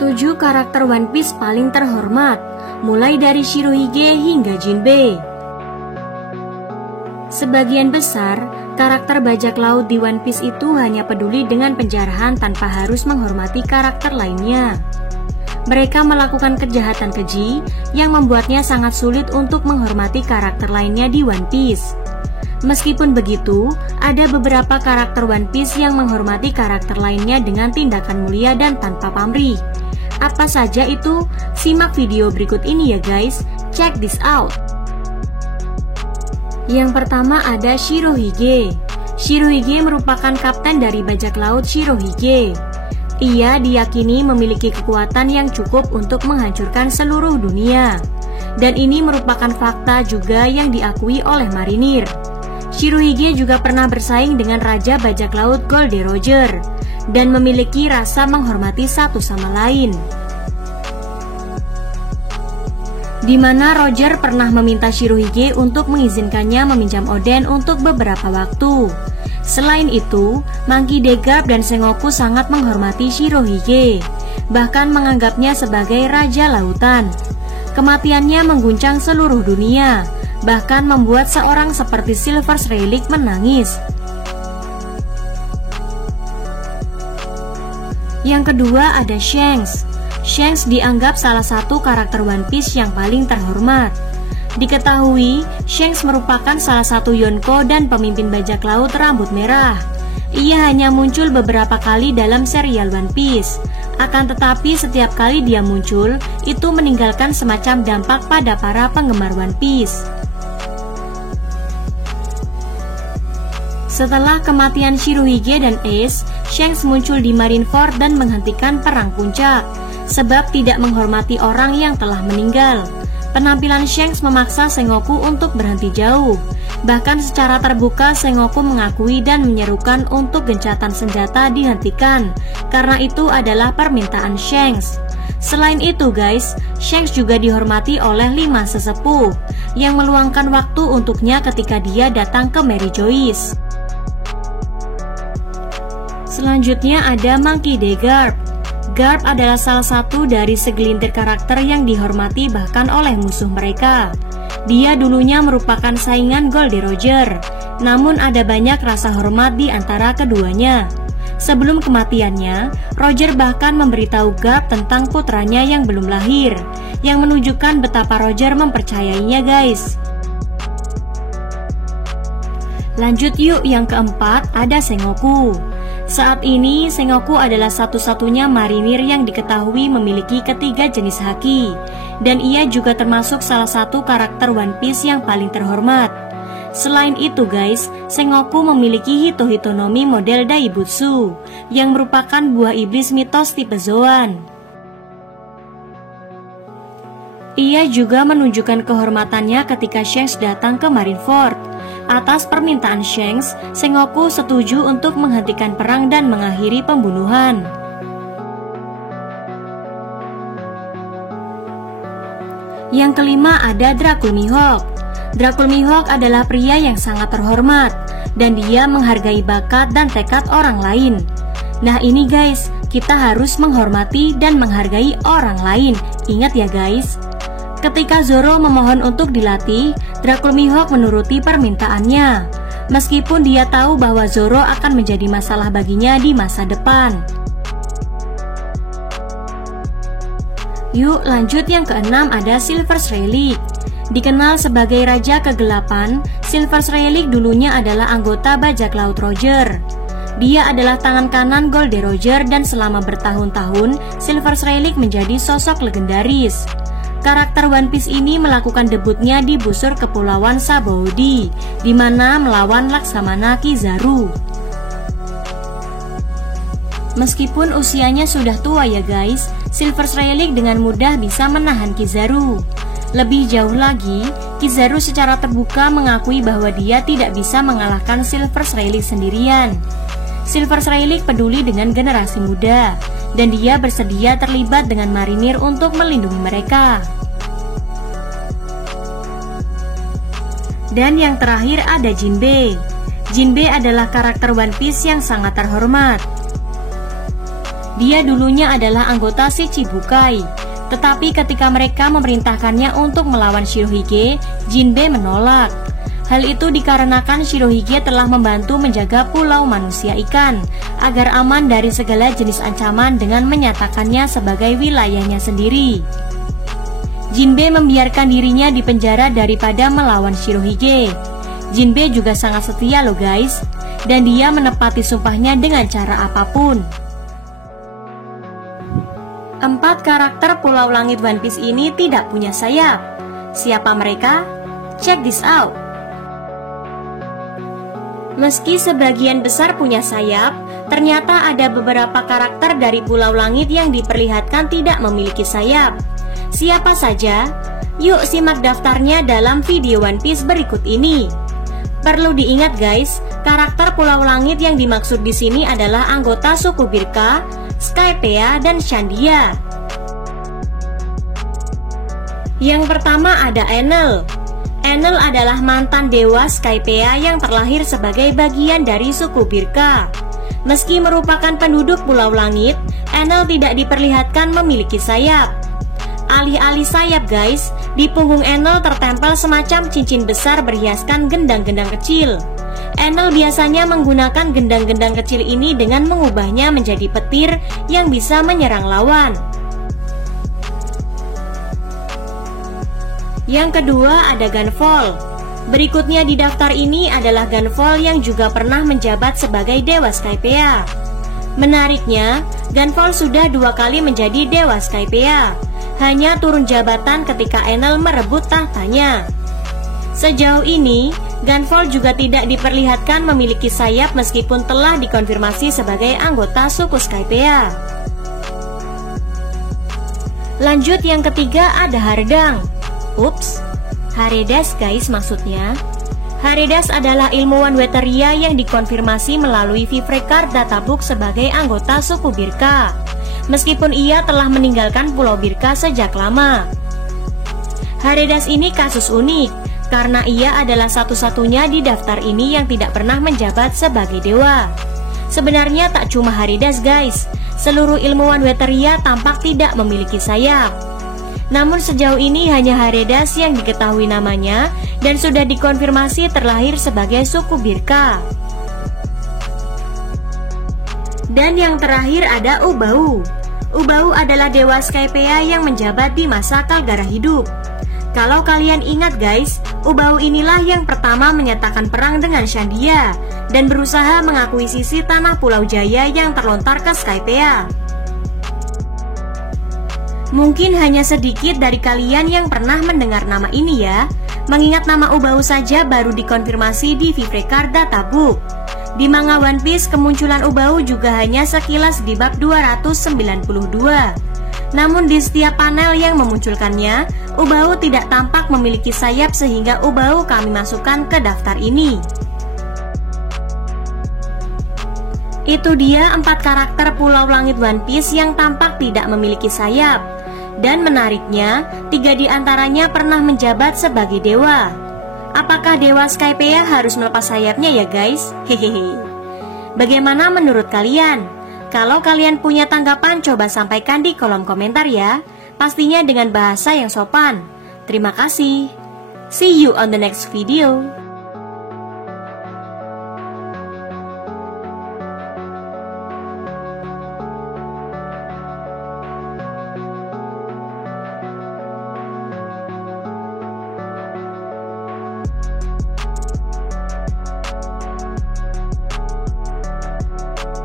7 karakter One Piece paling terhormat, mulai dari Shirohige hingga Jinbe. Sebagian besar, karakter bajak laut di One Piece itu hanya peduli dengan penjarahan tanpa harus menghormati karakter lainnya. Mereka melakukan kejahatan keji yang membuatnya sangat sulit untuk menghormati karakter lainnya di One Piece. Meskipun begitu, ada beberapa karakter One Piece yang menghormati karakter lainnya dengan tindakan mulia dan tanpa pamrih. Apa saja itu? Simak video berikut ini ya guys, check this out. Yang pertama ada Shirohige. Shirohige merupakan kapten dari bajak laut Shirohige. Ia diyakini memiliki kekuatan yang cukup untuk menghancurkan seluruh dunia. Dan ini merupakan fakta juga yang diakui oleh marinir. Shirohige juga pernah bersaing dengan Raja Bajak Laut Goldie Roger dan memiliki rasa menghormati satu sama lain. Di mana Roger pernah meminta Shirohige untuk mengizinkannya meminjam Oden untuk beberapa waktu. Selain itu, Monkey D. Garp dan Sengoku sangat menghormati Shirohige, bahkan menganggapnya sebagai Raja Lautan. Kematiannya mengguncang seluruh dunia, bahkan membuat seorang seperti Silver's Relic menangis. Yang kedua ada Shanks. Shanks dianggap salah satu karakter One Piece yang paling terhormat. Diketahui, Shanks merupakan salah satu Yonko dan pemimpin bajak laut rambut merah. Ia hanya muncul beberapa kali dalam serial One Piece. Akan tetapi setiap kali dia muncul, itu meninggalkan semacam dampak pada para penggemar One Piece. Setelah kematian Shirohige dan Ace, Shanks muncul di Marineford dan menghentikan perang puncak, sebab tidak menghormati orang yang telah meninggal. Penampilan Shanks memaksa Sengoku untuk berhenti jauh. Bahkan secara terbuka Sengoku mengakui dan menyerukan untuk gencatan senjata dihentikan, karena itu adalah permintaan Shanks. Selain itu guys, Shanks juga dihormati oleh 5 sesepuh yang meluangkan waktu untuknya ketika dia datang ke Mary Joyce. Selanjutnya ada Monkey D. Garp. Garp adalah salah satu dari segelintir karakter yang dihormati bahkan oleh musuh mereka. Dia dulunya merupakan saingan Goldie Roger, namun ada banyak rasa hormat di antara keduanya. Sebelum kematiannya, Roger bahkan memberitahu Garp tentang putranya yang belum lahir, yang menunjukkan betapa Roger mempercayainya guys. Lanjut yuk, yang keempat ada Sengoku. Saat ini, Sengoku adalah satu-satunya marinir yang diketahui memiliki ketiga jenis haki, dan ia juga termasuk salah satu karakter One Piece yang paling terhormat. Selain itu guys, Sengoku memiliki Hito-Hitonomi model Daibutsu, yang merupakan buah iblis mitos tipe Zoan. Ia juga menunjukkan kehormatannya ketika Shanks datang ke Marineford. Atas permintaan Shanks, Sengoku setuju untuk menghentikan perang dan mengakhiri pembunuhan. Yang kelima ada Dracul Mihawk. Dracul Mihawk adalah pria yang sangat terhormat, dan dia menghargai bakat dan tekad orang lain. Nah ini guys, kita harus menghormati dan menghargai orang lain. Ingat ya guys. Ketika Zoro memohon untuk dilatih, Dracul Mihawk menuruti permintaannya, meskipun dia tahu bahwa Zoro akan menjadi masalah baginya di masa depan. Yuk lanjut, yang keenam ada Silver's Relic. Dikenal sebagai Raja Kegelapan, Silver's Relic dulunya adalah anggota bajak laut Roger. Dia adalah tangan kanan Goldie Roger dan selama bertahun-tahun, Silver's Relic menjadi sosok legendaris. Karakter One Piece ini melakukan debutnya di busur Kepulauan Sabaody, di mana melawan Laksamana Kizaru. Meskipun usianya sudah tua ya guys, Silver's Relic dengan mudah bisa menahan Kizaru. Lebih jauh lagi, Kizaru secara terbuka mengakui bahwa dia tidak bisa mengalahkan Silver's Relic sendirian. Silver's Relic peduli dengan generasi muda, dan dia bersedia terlibat dengan marinir untuk melindungi mereka. Dan yang terakhir ada Jinbe. Jinbe adalah karakter One Piece yang sangat terhormat. Dia dulunya adalah anggota Shichibukai, tetapi ketika mereka memerintahkannya untuk melawan Shirohige, Jinbe menolak. Hal itu dikarenakan Shirohige telah membantu menjaga pulau manusia ikan agar aman dari segala jenis ancaman dengan menyatakannya sebagai wilayahnya sendiri. Jinbe membiarkan dirinya di penjara daripada melawan Shirohige. Jinbe juga sangat setia loh guys, dan dia menepati sumpahnya dengan cara apapun. 4 karakter Pulau Langit One Piece ini tidak punya sayap. Siapa mereka? Check this out. Meski sebagian besar punya sayap, ternyata ada beberapa karakter dari Pulau Langit yang diperlihatkan tidak memiliki sayap. Siapa saja? Yuk simak daftarnya dalam video One Piece berikut ini. Perlu diingat guys, karakter Pulau Langit yang dimaksud di sini adalah anggota suku Birka, Skypiea, dan Shandia. Yang pertama ada Enel. Enel adalah mantan dewa Skypiea yang terlahir sebagai bagian dari suku Birka. Meski merupakan penduduk Pulau Langit, Enel tidak diperlihatkan memiliki sayap. Alih-alih sayap guys, di punggung Enel tertempel semacam cincin besar berhiaskan gendang-gendang kecil. Enel biasanya menggunakan gendang-gendang kecil ini dengan mengubahnya menjadi petir yang bisa menyerang lawan. Yang kedua ada Gunvoll. Berikutnya di daftar ini adalah Gunvoll yang juga pernah menjabat sebagai dewa Skypiea. Menariknya, Gunvoll sudah 2 kali menjadi dewa Skypiea. Hanya turun jabatan ketika Enel merebut tahtanya. Sejauh ini, Gunvoll juga tidak diperlihatkan memiliki sayap meskipun telah dikonfirmasi sebagai anggota suku Skypiea. Lanjut yang ketiga ada Hardang. Ups, Haredas guys maksudnya. Haredas adalah ilmuwan Wetaria yang dikonfirmasi melalui Vivre-Card Databook sebagai anggota suku Birka. Meskipun ia telah meninggalkan Pulau Birka sejak lama. Haredas ini kasus unik, karena ia adalah satu-satunya di daftar ini yang tidak pernah menjabat sebagai dewa. Sebenarnya tak cuma Haredas guys, seluruh ilmuwan Wetaria tampak tidak memiliki sayap. Namun sejauh ini hanya Haredas yang diketahui namanya dan sudah dikonfirmasi terlahir sebagai suku Birka. Dan yang terakhir ada Ubau. Ubau adalah dewa Skypiea yang menjabat di masa Kalgara hidup. Kalau kalian ingat guys, Ubau inilah yang pertama menyatakan perang dengan Shandia dan berusaha mengakuisisi tanah Pulau Jaya yang terlontar ke Skypiea. Mungkin hanya sedikit dari kalian yang pernah mendengar nama ini ya, mengingat nama Ubau saja baru dikonfirmasi di Vivre-Card Databook. Di manga One Piece, kemunculan Ubau juga hanya sekilas di bab 292. Namun di setiap panel yang memunculkannya, Ubau tidak tampak memiliki sayap sehingga Ubau kami masukkan ke daftar ini. Itu dia 4 karakter Pulau Langit One Piece yang tampak tidak memiliki sayap. Dan menariknya, 3 di antaranya pernah menjabat sebagai dewa. Apakah dewa Skypiea harus melepas sayapnya ya guys? Hehehe. Bagaimana menurut kalian? Kalau kalian punya tanggapan coba sampaikan di kolom komentar ya. Pastinya dengan bahasa yang sopan. Terima kasih. See you on the next video.